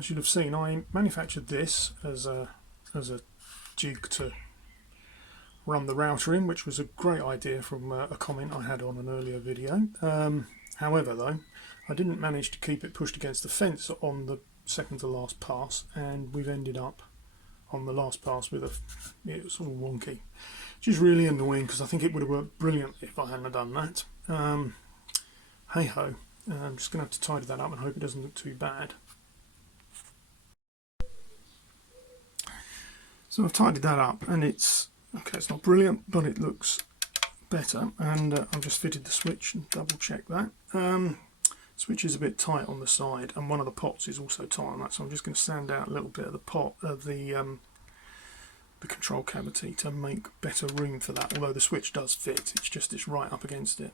as you'll have seen, I manufactured this as a jig to run the router in, which was a great idea from a comment I had on an earlier video. However though, I didn't manage to keep it pushed against the fence on the second to last pass, and we've ended up on the last pass with it was all wonky, which is really annoying because I think it would have worked brilliant if I hadn't done that. Hey ho, I'm just going to have to tidy that up and hope it doesn't look too bad. So I've tidied that up, and it's okay. It's not brilliant, but it looks better. And I've just fitted the switch and double check that. Switch is a bit tight on the side, and one of the pots is also tight on that. So I'm just going to sand out a little bit of the pot of the control cavity to make better room for that. Although the switch does fit, it's right up against it.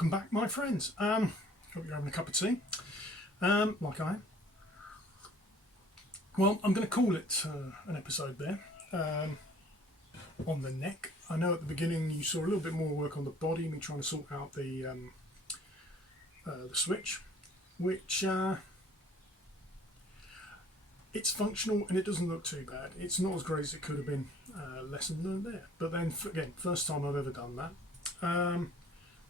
Welcome back, my friends. Hope you're having a cup of tea, like I am. Well, I'm going to call it an episode there, on the neck. I know at the beginning you saw a little bit more work on the body, me trying to sort out the switch, which it's functional and it doesn't look too bad. It's not as great as it could have been. Lesson learned there. But then, again, first time I've ever done that.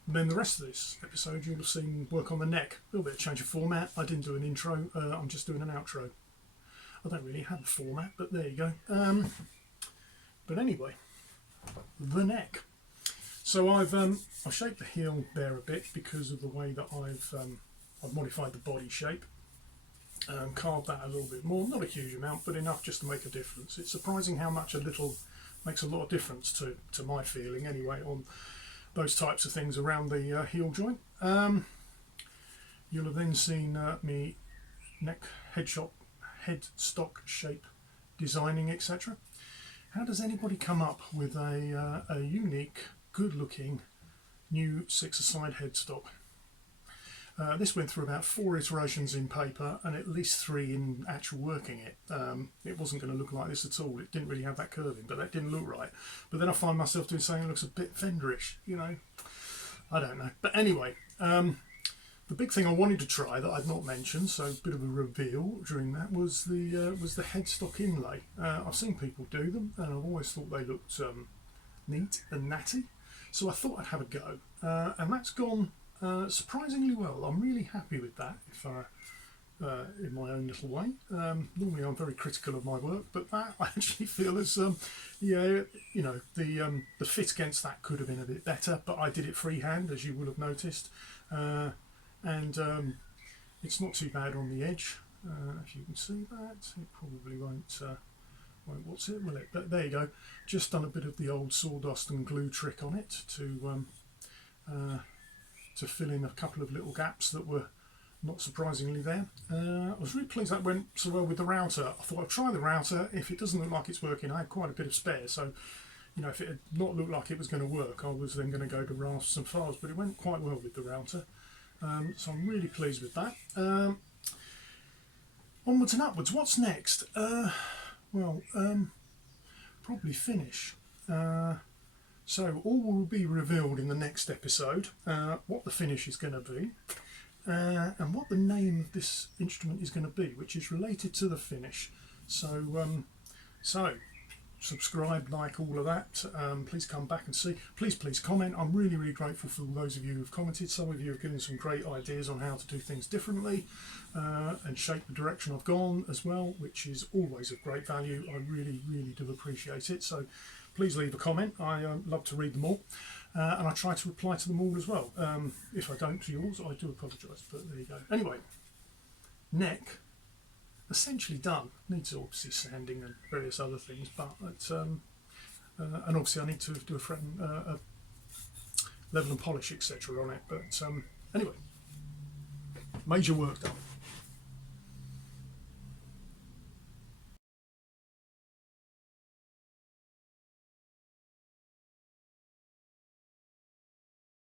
Then the rest of this episode you'll have seen work on the neck. A little bit of change of format. I didn't do an intro, I'm just doing an outro. I don't really have a format, but there you go. But anyway, the neck. So I've shaped the heel there a bit because of the way that I've modified the body shape. Carved that a little bit more, not a huge amount, but enough just to make a difference. It's surprising how much a little makes a lot of difference to my feeling anyway on those types of things around the heel joint. You'll have then seen me neck headstock shape designing, etc. How does anybody come up with a unique, good looking new 6-a-side headstock? This went through about 4 iterations in paper and at least 3 in actual working it. It wasn't going to look like this at all. It didn't really have that curving, but that didn't look right. But then I find myself doing something that looks a bit Fenderish, you know. I don't know. But anyway, the big thing I wanted to try that I'd not mentioned, so a bit of a reveal during that, was the headstock inlay. I've seen people do them and I've always thought they looked neat and natty. So I thought I'd have a go. And that's gone surprisingly well. I'm really happy with that, in my own little way. Normally I'm very critical of my work, but that I actually feel is, yeah, you know, the fit against that could have been a bit better, but I did it freehand, as you will have noticed, and it's not too bad on the edge. If you can see that, it probably won't what's it? Will it? But there you go. Just done a bit of the old sawdust and glue trick on it to fill in a couple of little gaps that were not surprisingly there. I was really pleased that went so well with the router. I thought I'd try the router. If it doesn't look like it's working, I had quite a bit of spare, so you know, if it had not looked like it was going to work, I was then going to go to rasp some files, but it went quite well with the router. So I'm really pleased with that. Onwards and upwards. What's next? Well, probably finish. So all will be revealed in the next episode, what the finish is going to be, and what the name of this instrument is going to be, which is related to the finish. So, subscribe, like, all of that. Please come back and see. Please comment. I'm really, really grateful for those of you who've commented. Some of you have given some great ideas on how to do things differently and shape the direction I've gone as well, which is always of great value. I really, really do appreciate it. So please leave a comment. I love to read them all, and I try to reply to them all as well. If I don't to yours, I do apologise, but there you go. Anyway, neck essentially done. Needs obviously sanding and various other things, but and obviously I need to do a level and polish, etc. on it. But anyway, major work done.